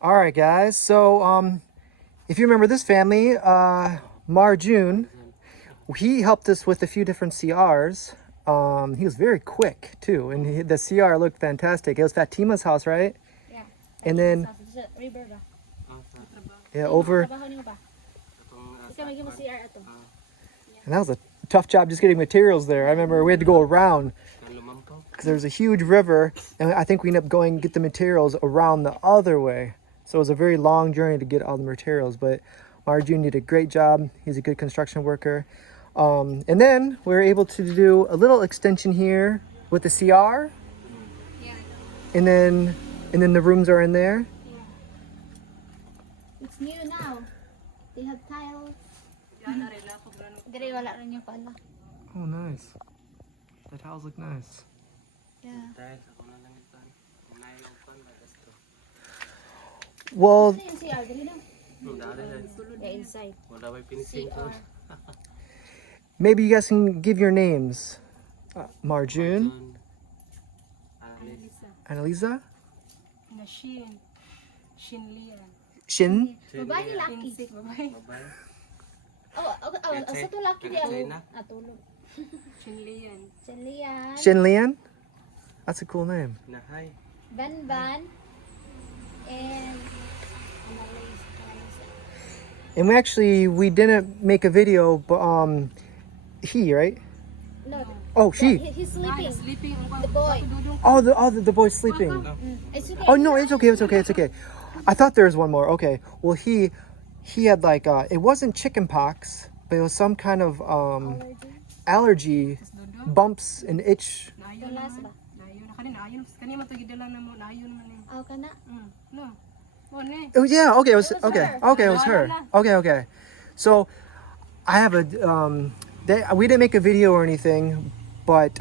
All right, guys. So, if you remember this family, Marjun, he helped us with a few different CRs. He was very quick too, and the CR looked fantastic. It was Fatima's house, right? Yeah. And then, yeah, over. And that was a tough job just getting materials there. I remember we had to go around because there was a huge river, and I think we ended up going to get the materials around the other way. So it was a very long journey to get all the materials, but Marjun did a great job. He's a good construction worker. And then we were able to do a little extension here with the CR. Yeah. And then the rooms are in there. Yeah. It's new now. They have tiles. Dire wala rin yung pala. Oh, nice. The tiles look nice. Yeah. Well, Ano yung CR? Dali na. Yeah, inside. CR. maybe you guys can give your names. Marjun, Annalisa, Shin Lian. Shin, Babae laki. Oh, sa to laki di ako. Tulog. Shin Lian. Lian. Shin Lian. That's a cool name. Ban. And And we didn't make a video, but he, right? no. Oh, she. He's sleeping. Sleeping. The boy. Oh, the boy's sleeping. It's okay. Oh no, it's okay. I thought there was one more. Okay. Well, he had like it wasn't chicken pox, but it was some kind of allergy, bumps and itch. Tulas ba? Aw ka na. No. Oh yeah, okay, it was It was okay. her. Okay, it was her. Okay. So I have a we didn't make a video or anything, but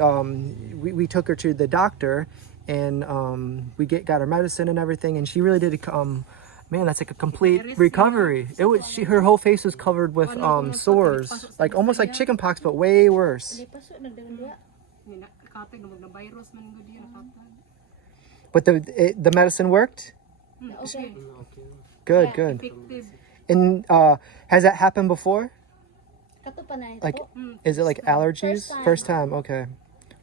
we took her to the doctor, and we got her medicine and everything, and she really did man, that's like a complete recovery. It was her whole face was covered with sores, like almost like chicken pox, but way worse. Di paso nagdagan diya. Virus man gud yun nakatag. But the medicine worked. Okay. Good, Yeah. good. Effective. And has that happened before? Kato pa na ito. Like, is it like allergies? First time. First time, okay.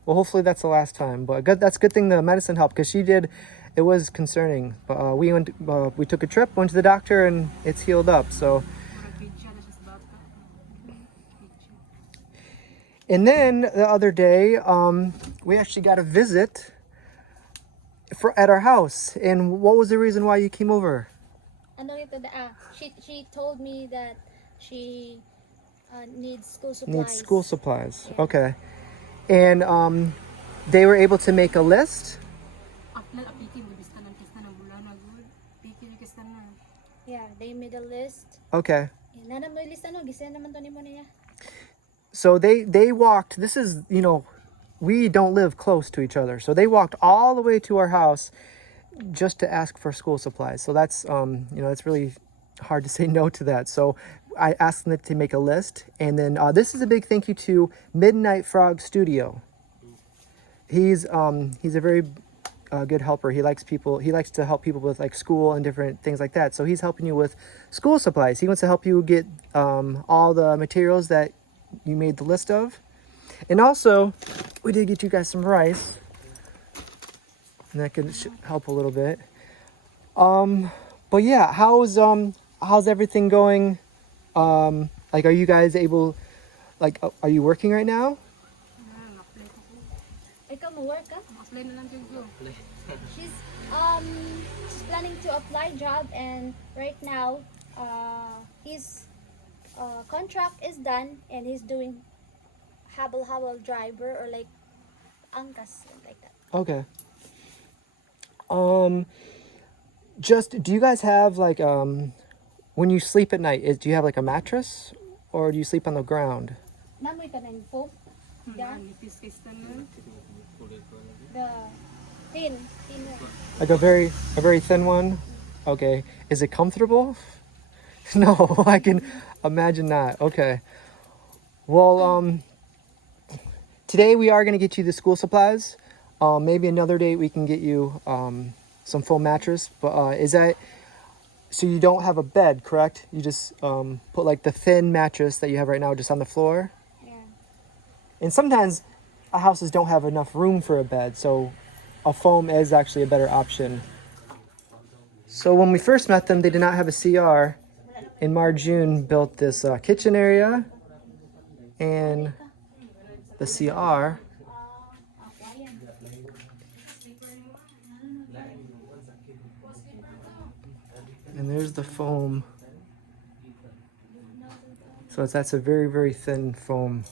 Well, hopefully that's the last time. But good, that's a good thing the medicine helped, because it was concerning. But we took a trip, went to the doctor, and it's healed up. So, and then the other day, we actually got a visit at our house. And what was the reason why you came over? Ano ito she told me that she needs school supplies. Needs school supplies. Yeah. Okay. And they were able to make a list. Yeah, they made a list. Okay. Nana mo list ano gisend naman to nimo niya. So they walked. This is, we don't live close to each other. So they walked all the way to our house just to ask for school supplies. So that's it's really hard to say no to that. So I asked them to make a list, and then this is a big thank you to Midnight Frog Studio. He's a very good helper. He likes to help people with like school and different things like that. So he's helping you with school supplies. He wants to help you get all the materials that you made the list of. And also, we did get you guys some rice, and that could help a little bit. But yeah, how's everything going? Like, are you guys able, like, are you working right now? Ikaw mo work ka? She's planning to apply job, and right now his contract is done, and he's doing habal driver, or like angkas, like that. Okay. Do you guys have like when you sleep at night, do you have like a mattress, or do you sleep on the ground? Namoy ka ng foam. Yeah. The thin. Like a very thin one? Okay. Is it comfortable? No, I can imagine not. Okay. Well, today we are going to get you the school supplies. Maybe another day we can get you some foam mattress. But So you don't have a bed, correct? You just put like the thin mattress that you have right now just on the floor. Yeah. And sometimes houses don't have enough room for a bed, so a foam is actually a better option. So when we first met them, they did not have a CR. And Marjun built this kitchen area and the CR. And there's the foam. So that's a very, very thin foam.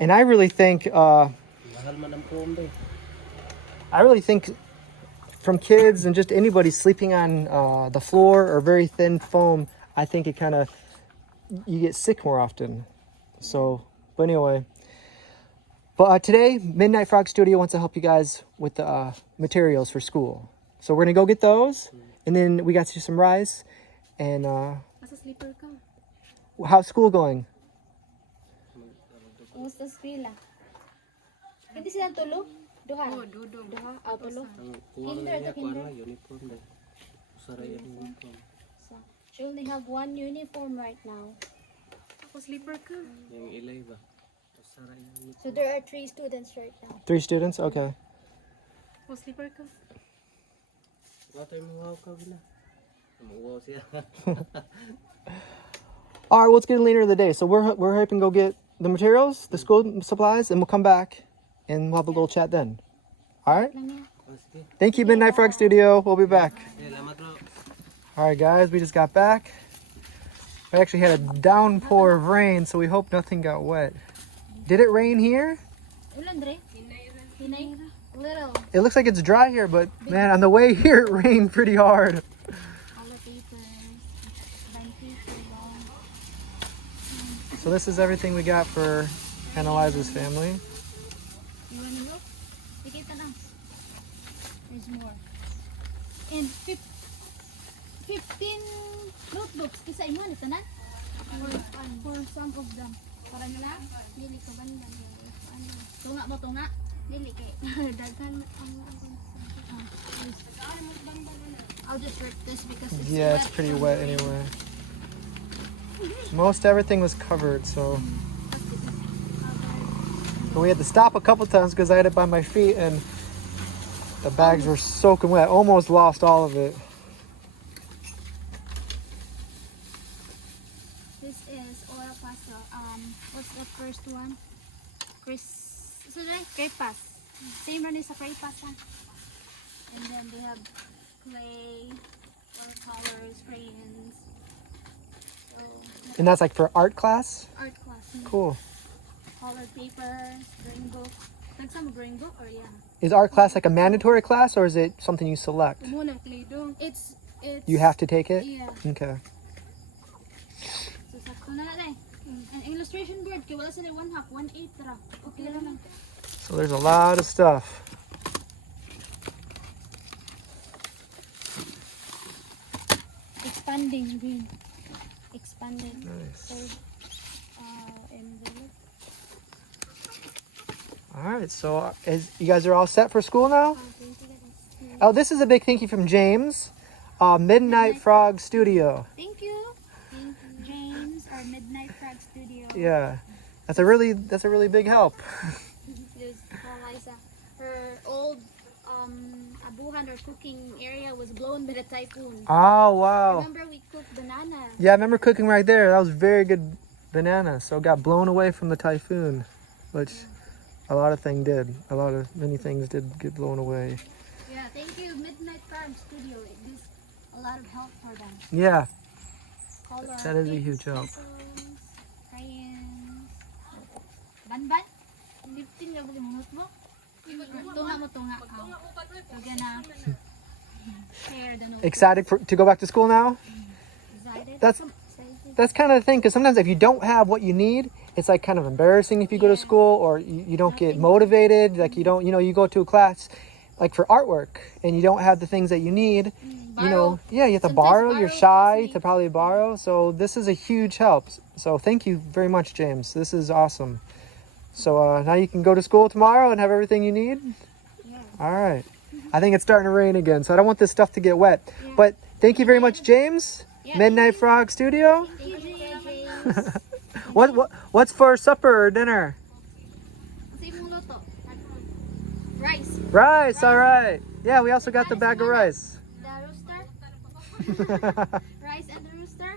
And I really think from kids and just anybody sleeping on the floor or very thin foam, I think it kind of, you get sick more often. So, but anyway. But today, Midnight Frog Studio wants to help you guys with the materials for school. So we're going to go get those. And then we got to do some rice. And Nasa sleeper ka. how's school going? Kumusta sa eskwela? Hindi sila tulog? Duha? Oh, dudong. Duha? Tulog? Kuwang Kinder to niya kuwang kinder? na uniform na. Usara yung uniform. So, she only have one uniform right now. Ako sleeper ka. Yung ilay ba? Usara yung uniform. So there are 3 students right now. 3 students? Okay. Ako sleeper ka. Watay mo wow ka na. Wow siya. All right, well, let's get later in the day. So we're hoping to go get the materials, the school supplies, and we'll come back and we'll have a little chat then. All right? Lang niya. Oh, sige. Thank you, Midnight Frog Studio. We'll be back. Salamat bro. All right, guys, we just got back. We actually had a downpour of rain, so we hope nothing got wet. Did it rain here? Ulan, Dre? Hinay? Little. It looks like it's dry here, but man, on the way here, it rained pretty hard. All the papers. Band paper, long. So this is everything we got for Annaliza's family. You wanna look? Sige, tanong. There's more. And 15 notebooks. Kisa imo, ito na? For some of them. Para nila? Dili ka ba nila? Tunga mo, tunga? Dili kay. Daghan ang I'll just rip this because it's Yeah, wet. it's pretty wet anyway. Most everything was covered, so. But we had to stop a couple times because I had it by my feet and the bags were soaking wet. Almost lost all of it. This is oil pasta. What's the first one? So then crepas. Same run as a crepas. And then they have clay, watercolors, crayons. So And that's like for art class? art class. Cool. Colored papers, drawing book. Like some drawing book or yeah. Is art class like a mandatory class or is it something you select? Muna clay dong. It's You have to take it? yeah. Okay. So sakto na lang. An illustration board kay wala sila 1/2, 1/8 ra. Okay lang. So there's a lot of stuff. Expanding green. Expanding. Nice. So envelope. All right, so you guys are all set for school now? Oh, this is a big thank you from James, Midnight Frog Studio. Thank you. Thank you, James, our Midnight Frog Studio. Yeah, that's a really big help. There's Liza. Her old abuhan or cooking area was blown by the typhoon. Oh wow. Remember we cooked banana. Yeah, I remember cooking right there. That was very good banana. So it got blown away from the typhoon, which many things did get blown away. Yeah, thank you, Midnight Frog Studio. It gives a lot of help for them. Yeah, Color that is a tips, huge help. pencils, crayons. Ban. 15 na bugin notebook. Tunga mo tunga. We're gonna share the notebook. Excited to go back to school now? Excited? That's that's kind of the thing, because sometimes if you don't have what you need, it's like kind of embarrassing if you go to school, or you don't get motivated, like you don't, you go to a class like for artwork and you don't have the things that you need, Borrow. you have to Sometimes borrow, you're borrow shy costs to probably borrow. So this is a huge help. So thank you very much, James. This is awesome. So now you can go to school tomorrow and have everything you need. Yeah. All right. I think it's starting to rain again, so I don't want this stuff to get wet. Yeah. But thank you very much, James. Yeah, Midnight Frog Studio. Thank you, James. What's for supper or dinner? Sa imong luto? Rice. Rice, all right. Yeah, we also got the bag of rice. The rooster? Rice and the rooster?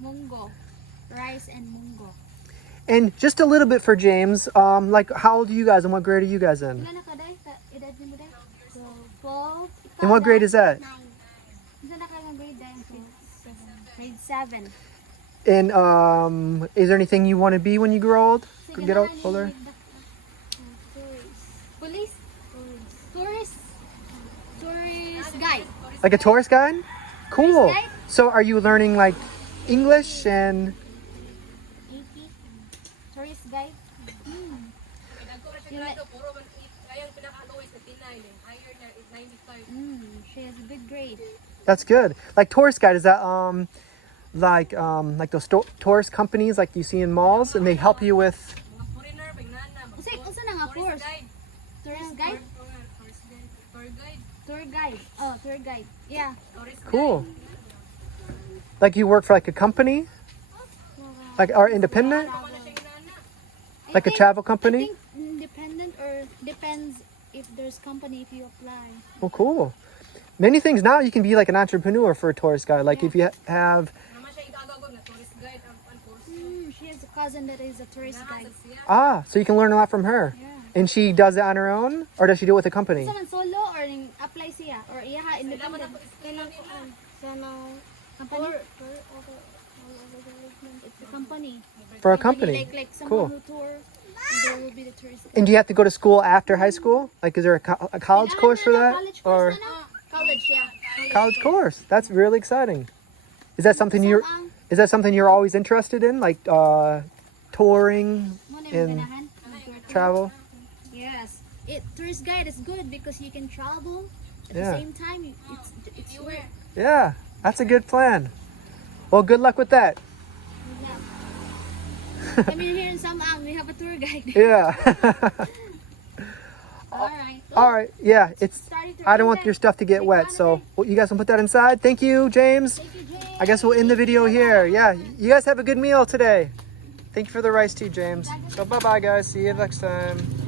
Mungo. Rice and mungo. And just a little bit for James. Like, how old are you guys and what grade are you guys in? Ilan na ka, day? Edad ni mo, day? 12. And what grade is that? Ilan na ka ng grade, day? Grade 7. And is there anything you want to be when you grow old? Get older? Police? Tourist? Tourist guide. Like a tourist guide? Cool. Tourist guide? So are you learning like English and... AP? Tourist guide? You like- She has a good grade. That's good. Like tourist guide, is that like those tourist companies like you see in malls and they help you with... Unsa na nga course? Tourist guide? Tour guide. Oh, tour guide. Yeah. Cool. Like you work for like a company? Like or independent? Like a travel I company? think independent or depends if there's company if you apply. Well, cool. Many things now you can be like an entrepreneur for a tourist guide. Like if you have... She has a cousin that is a tourist guide. So you can learn a lot from her. Yeah. And she does it on her own? Or does she do it with a company? Sa man solo or ning apply siya or iya ha independent. Sana company. It's a company. For a company? Like someone Cool. who tour and there will be the tourist. And do you have to go to school after high school? Like is there a college course for that? College Or course na na. College, yeah. college course? That's really exciting. Is that something you're always interested in? Like touring and travel? Yes. Tourist guide is good because you can travel at Yeah. the same time. It's work. Yeah, that's a good plan. Well, good luck with that. Yeah. I mean, here in Samang, we have a tour guide. Yeah. All right. All right. Yeah, it's... Starting to I don't rain want then. your stuff to get wet, so well, you guys can put that inside. Thank you, James. Thank you, James. I guess we'll end the video here. Yeah, you guys have a good meal today. Thank you for the rice too, James. So bye-bye, guys. See you next time.